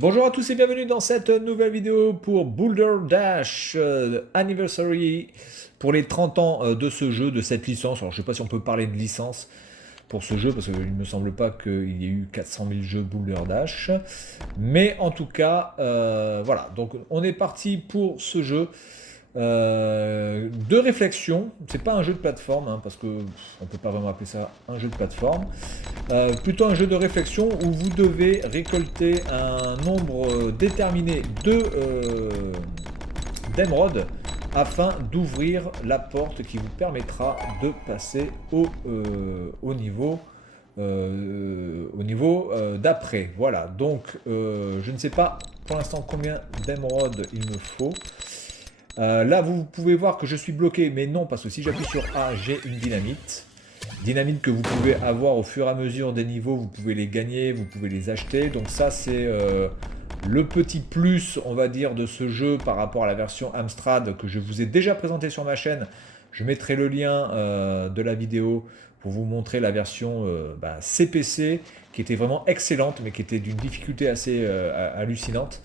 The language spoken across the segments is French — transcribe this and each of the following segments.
Bonjour à tous et bienvenue dans cette nouvelle vidéo pour Boulder Dash Anniversary pour les 30 ans de ce jeu, de cette licence. Alors je sais pas si on peut parler de licence pour ce jeu parce qu'il ne me semble pas qu'il y ait eu 400 000 jeux Boulder Dash. Mais en tout cas, voilà, donc on est parti pour ce jeu. De réflexion, c'est pas un jeu de plateforme hein, parce que on peut pas vraiment appeler ça un jeu de plateforme. Plutôt un jeu de réflexion où vous devez récolter un nombre déterminé d'émeraudes afin d'ouvrir la porte qui vous permettra de passer au niveau d'après. Voilà, donc je ne sais pas pour l'instant combien d'émeraudes il me faut. Là, vous pouvez voir que je suis bloqué, mais non, parce que si j'appuie sur A, j'ai une dynamite. Dynamite que vous pouvez avoir au fur et à mesure des niveaux, vous pouvez les gagner, vous pouvez les acheter. Donc ça, c'est le petit plus, on va dire, de ce jeu par rapport à la version Amstrad que je vous ai déjà présenté sur ma chaîne. Je mettrai le lien de la vidéo pour vous montrer la version CPC, qui était vraiment excellente, mais qui était d'une difficulté assez hallucinante,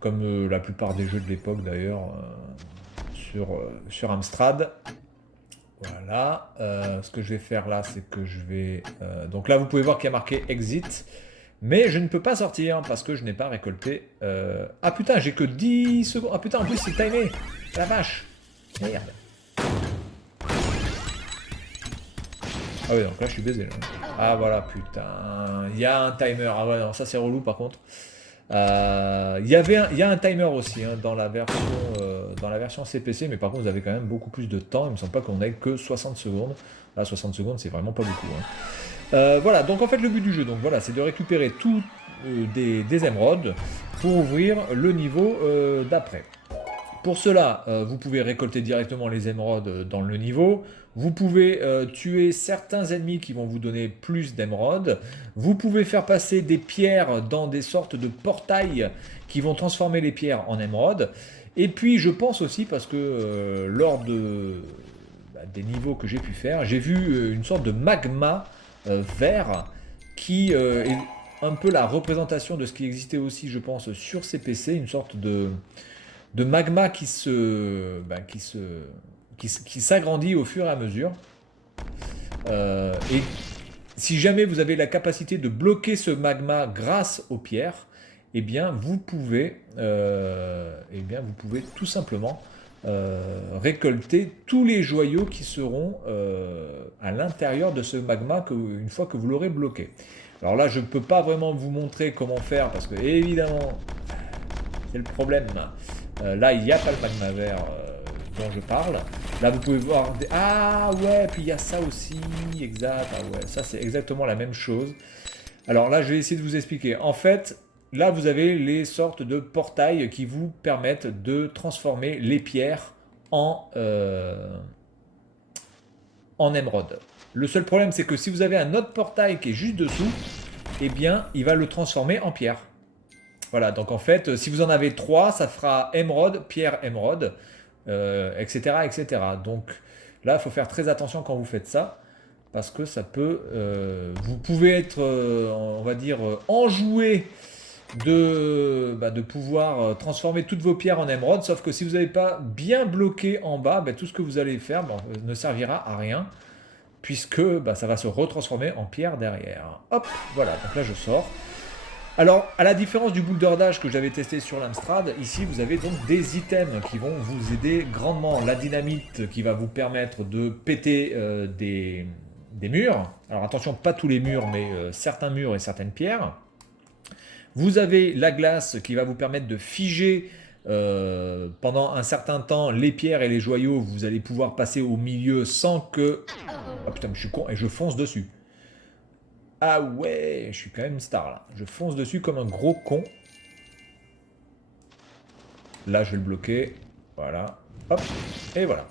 comme la plupart des jeux de l'époque d'ailleurs sur Amstrad. Voilà, ce que je vais faire là, c'est que je vais... donc là, vous pouvez voir qu'il y a marqué Exit, mais je ne peux pas sortir parce que je n'ai pas récolté... Ah putain, j'ai que 10 secondes. Ah putain, en plus, c'est timé. La vache. Merde. Ah oui, donc là, je suis baisé. Là. Ah voilà, putain. Il y a un timer. Ah ouais, non, ça, c'est relou, par contre. Il y a un timer aussi hein, dans la version CPC, mais par contre vous avez quand même beaucoup plus de temps. Il me semble pas qu'on ait que 60 secondes. Là, 60 secondes, c'est vraiment pas beaucoup. Hein. Voilà, donc en fait le but du jeu, donc voilà, c'est de récupérer tout des émeraudes pour ouvrir le niveau d'après. Pour cela, vous pouvez récolter directement les émeraudes dans le niveau. Vous pouvez tuer certains ennemis qui vont vous donner plus d'émeraudes. Vous pouvez faire passer des pierres dans des sortes de portails qui vont transformer les pierres en émeraudes. Et puis je pense aussi, parce que lors des niveaux que j'ai pu faire, j'ai vu une sorte de magma vert qui est un peu la représentation de ce qui existait aussi, je pense, sur CPC, une sorte de magma qui s'agrandit au fur et à mesure. Et si jamais vous avez la capacité de bloquer ce magma grâce aux pierres, vous pouvez tout simplement récolter tous les joyaux qui seront à l'intérieur de ce magma une fois que vous l'aurez bloqué. Alors là, je ne peux pas vraiment vous montrer comment faire parce que évidemment, c'est le problème. Là, il n'y a pas le magma vert dont je parle. Là, vous pouvez voir... Ah ouais, puis il y a ça aussi, exact. Ah ouais, ça c'est exactement la même chose. Alors là, je vais essayer de vous expliquer. En fait, là, vous avez les sortes de portails qui vous permettent de transformer les pierres en émeraude. Le seul problème, c'est que si vous avez un autre portail qui est juste dessous, eh bien, il va le transformer en pierre. Voilà, donc en fait, si vous en avez 3, ça fera émeraude, pierre, émeraude, etc., etc. Donc là, il faut faire très attention quand vous faites ça, parce que ça peut... vous pouvez être, on va dire, enjoué de pouvoir transformer toutes vos pierres en émeraude, sauf que si vous n'avez pas bien bloqué en bas, tout ce que vous allez faire ne servira à rien, puisque ça va se retransformer en pierre derrière. Hop, voilà, donc là je sors. Alors, à la différence du Boulder Dash que j'avais testé sur l'Amstrad, ici vous avez donc des items qui vont vous aider grandement. La dynamite qui va vous permettre de péter des murs. Alors attention, pas tous les murs, mais certains murs et certaines pierres. Vous avez la glace qui va vous permettre de figer pendant un certain temps les pierres et les joyaux. Vous allez pouvoir passer au milieu sans que... Ah putain, mais je suis con et je fonce dessus. Ah ouais, je suis quand même une star là. Je fonce dessus comme un gros con. Là, je vais le bloquer. Voilà. Hop. Et voilà.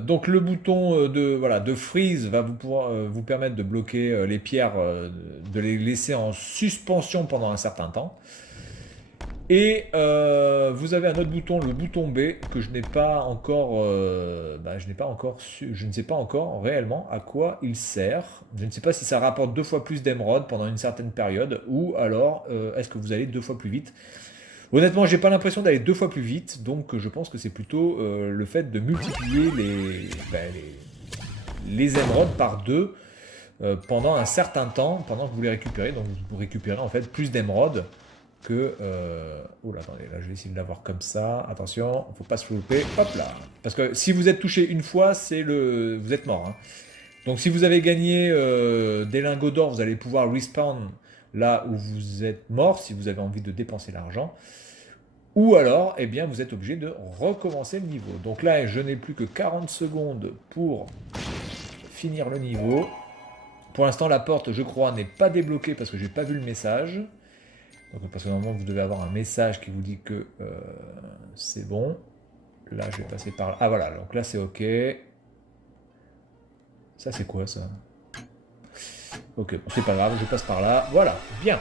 Donc le bouton de freeze va vous permettre de bloquer les pierres, de les laisser en suspension pendant un certain temps. Et vous avez un autre bouton, le bouton B, que je n'ai pas encore, je ne sais pas encore réellement à quoi il sert. Je ne sais pas si ça rapporte 2 fois plus d'émeraudes pendant une certaine période, ou alors est-ce que vous allez 2 fois plus vite. Honnêtement, j'ai pas l'impression d'aller 2 fois plus vite, donc je pense que c'est plutôt le fait de multiplier les émeraudes par 2 pendant un certain temps, pendant que vous les récupérez. Donc vous récupérez en fait plus d'émeraudes que... Oula, attendez, là je vais essayer de l'avoir comme ça. Attention, faut pas se louper. Hop là. Parce que si vous êtes touché une fois, vous êtes mort. Hein. Donc si vous avez gagné des lingots d'or, vous allez pouvoir respawn là où vous êtes mort, si vous avez envie de dépenser l'argent. Ou alors, eh bien, vous êtes obligé de recommencer le niveau. Donc là, je n'ai plus que 40 secondes pour finir le niveau. Pour l'instant, la porte, je crois, n'est pas débloquée parce que j'ai pas vu le message. Donc, parce que normalement, vous devez avoir un message qui vous dit que c'est bon. Là, je vais passer par là. Ah voilà, donc là, c'est OK. Ça, c'est quoi, ça? Ok, bon, c'est pas grave, je passe par là. Voilà, bien.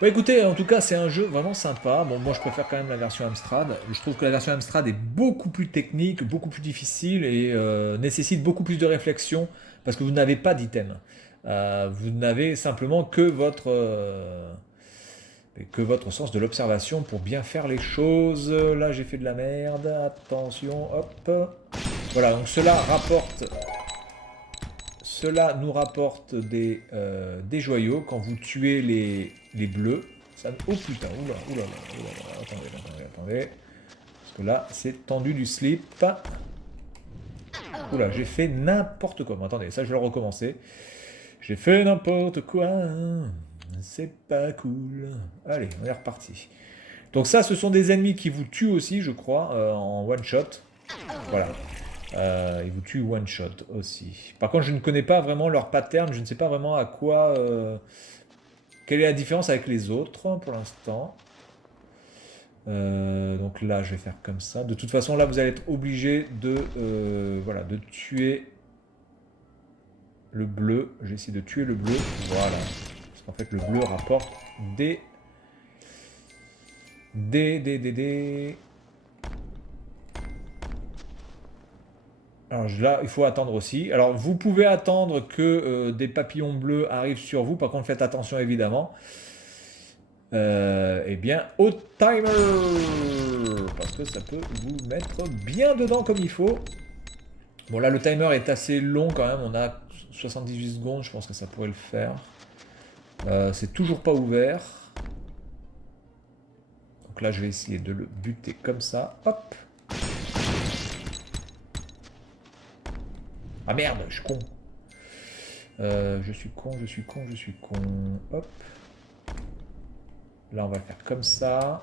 Bon, écoutez, en tout cas, c'est un jeu vraiment sympa. Bon, moi, je préfère quand même la version Amstrad. Je trouve que la version Amstrad est beaucoup plus technique, beaucoup plus difficile et nécessite beaucoup plus de réflexion parce que vous n'avez pas d'item. Vous n'avez simplement que votre sens de l'observation pour bien faire les choses. Là, j'ai fait de la merde. Attention, hop. Voilà, donc cela nous rapporte des joyaux quand vous tuez les bleus. Ça, oh putain, oula, attendez. Parce que là, c'est tendu du slip. Oula, j'ai fait n'importe quoi. Bon, attendez, ça je vais le recommencer. J'ai fait n'importe quoi. C'est pas cool. Allez, on est reparti. Donc ça, ce sont des ennemis qui vous tuent aussi, je crois, en one shot. Voilà. Ils vous tuent one shot aussi. Par contre, je ne connais pas vraiment leur pattern. Je ne sais pas vraiment à quoi... quelle est la différence avec les autres pour l'instant. Donc là, je vais faire comme ça. De toute façon, là, vous allez être obligé voilà, de tuer le bleu. J'essaie de tuer le bleu. Voilà. Parce qu'en fait, le bleu rapporte des... Alors là, il faut attendre aussi. Alors, vous pouvez attendre que des papillons bleus arrivent sur vous. Par contre, faites attention, évidemment. Eh bien, au timer! Parce que ça peut vous mettre bien dedans comme il faut. Bon, là, le timer est assez long quand même. On a 78 secondes. Je pense que ça pourrait le faire. C'est toujours pas ouvert. Donc là, je vais essayer de le buter comme ça. Hop! Ah merde, je suis con. Je suis con. Hop. Là, on va le faire comme ça.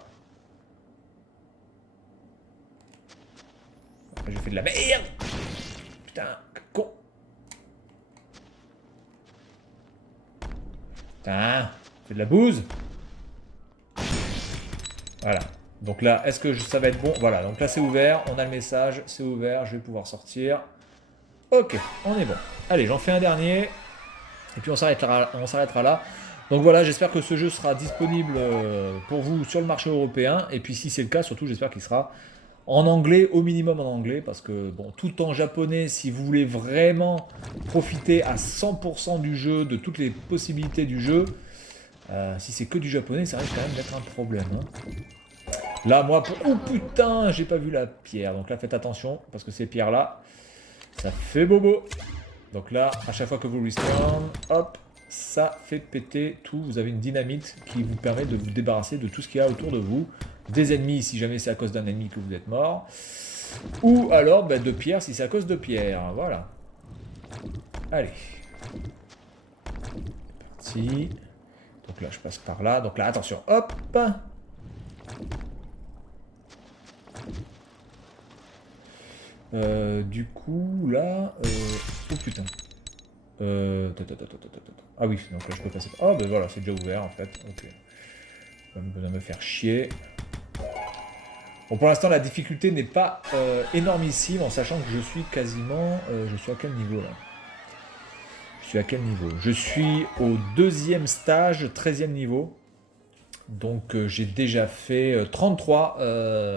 J'ai fait de la merde. Putain, con. Putain, c'est de la bouse. Voilà. Donc là, est-ce que ça va être bon? Voilà, donc là, c'est ouvert. On a le message, c'est ouvert. Je vais pouvoir sortir. Ok, on est bon. Allez, j'en fais un dernier. Et puis on s'arrêtera là. Donc voilà, j'espère que ce jeu sera disponible pour vous sur le marché européen. Et puis si c'est le cas, surtout j'espère qu'il sera en anglais, au minimum en anglais. Parce que bon, tout en japonais, si vous voulez vraiment profiter à 100% du jeu, de toutes les possibilités du jeu, si c'est que du japonais, ça risque quand même d'être un problème. Hein. Là, moi, oh putain, j'ai pas vu la pierre. Donc là, faites attention, parce que ces pierres-là, ça fait bobo. Donc là, à chaque fois que vous respawn, hop, ça fait péter tout. Vous avez une dynamite qui vous permet de vous débarrasser de tout ce qu'il y a autour de vous. Des ennemis, si jamais c'est à cause d'un ennemi que vous êtes mort. Ou alors de pierres, si c'est à cause de pierres. Voilà. Allez. C'est parti. Donc là, je passe par là. Donc là, attention, hop. Du coup, là... Oh putain. Ah oui, donc là je peux passer... Oh ben voilà, c'est déjà ouvert en fait. Ok. Ça va me faire chier. Bon, pour l'instant, la difficulté n'est pas énormissime, en sachant que je suis quasiment... je suis à quel niveau là? Je suis à quel niveau? Je suis au 2e stage, 13e niveau. Donc j'ai déjà fait 33,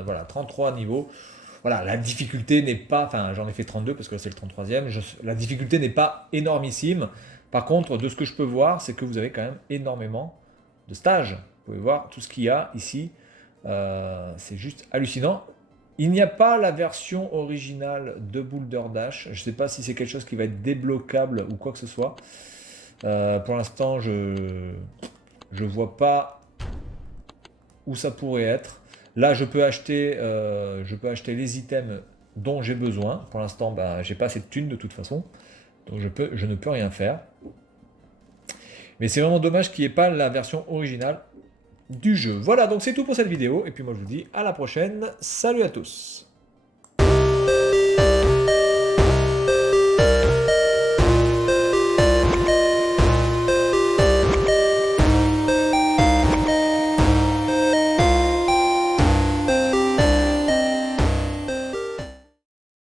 voilà, 33 niveaux. Voilà, la difficulté n'est pas, enfin j'en ai fait 32 parce que c'est le 33e, la difficulté n'est pas énormissime. Par contre, de ce que je peux voir, c'est que vous avez quand même énormément de stages. Vous pouvez voir tout ce qu'il y a ici. C'est juste hallucinant. Il n'y a pas la version originale de Boulder Dash. Je ne sais pas si c'est quelque chose qui va être débloquable ou quoi que ce soit. Pour l'instant, je vois pas où ça pourrait être. Là, je peux acheter les items dont j'ai besoin. Pour l'instant, ben, j'ai pas assez de thunes de toute façon. Donc je ne peux rien faire. Mais c'est vraiment dommage qu'il n'y ait pas la version originale du jeu. Voilà, donc c'est tout pour cette vidéo. Et puis moi, je vous dis à la prochaine. Salut à tous!